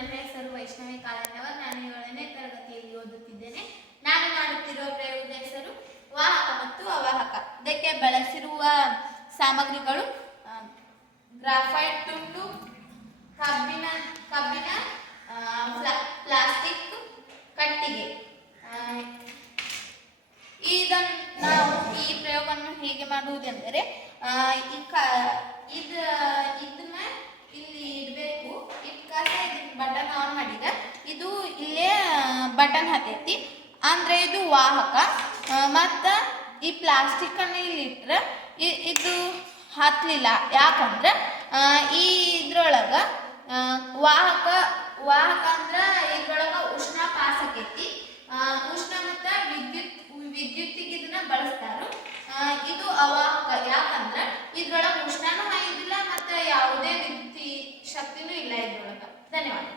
ನನ್ನ ಹೆಸರು ವೈಷ್ಣವಿ ಕಾಲಣ್ಣವರ್. ನಾನು 7ನೇ ತರಗತಿಯಲ್ಲಿ ಓದುತ್ತಿದ್ದೇನೆ. ನಾನು ಮಾಡುತ್ತಿರುವ ಪ್ರಯೋಗದ ಹೆಸರು ವಾಹಕ ಮತ್ತು ಅವಾಹಕ. ಇದಕ್ಕೆ ಬಳಸಿರುವ ಸಾಮಗ್ರಿಗಳು ಗ್ರಾಫೈಟ್ ತುಂಡು, ಕಬ್ಬಿಣ, ಪ್ಲಾಸ್ಟಿಕ್, ಕಟ್ಟಿಗೆ. ಇದನ್ನು ನಾವು ಈ ಪ್ರಯೋಗವನ್ನು ಹೇಗೆ ಮಾಡುವುದೆಂದರೆ ಇದನ್ನ ಇಲ್ಲಿ ಇಡಬೇಕು. ಬಟನ್ ಆನ್ ಮಾಡಿದ ಇದು ಇಲ್ಲೇ ಬಟನ್ ಹತ್ತೈತಿ ಅಂದ್ರೆ ಇದು ವಾಹಕ. ಮತ್ತು ಈ ಪ್ಲಾಸ್ಟಿಕ್ ಅನ್ನು ಇಲ್ಲಿ ಇಟ್ರೆ ಇದು ಹತ್ತಲಿಲ್ಲ. ಯಾಕಂದ್ರೆ ಈ ಇದ್ರೊಳಗ ವಾಹಕ ಅಂದ್ರೆ ಇದ್ರೊಳಗ ಉಷ್ಣ ಪಾಸ್ ಆಕೈತಿ. ಉಷ್ಣ ಮತ್ತು ವಿದ್ಯುತ್ತಿಗೆ ಇದನ್ನ ಬಳಸ್ತಾರ. ಇದು ಅವಾಹಕ. ಯಾಕಂದ್ರೆ ಇದ್ರೊಳಗೆ ಉಷ್ಣನೂ ಹಾಯಿದಿಲ್ಲ ಮತ್ತು ಯಾವುದೇ ವಿದ್ಯುತ್ ಶಕ್ತಿನೂ ಇಲ್ಲ ಇದ್ರೊಳಗ. ಧನ್ಯವಾದ.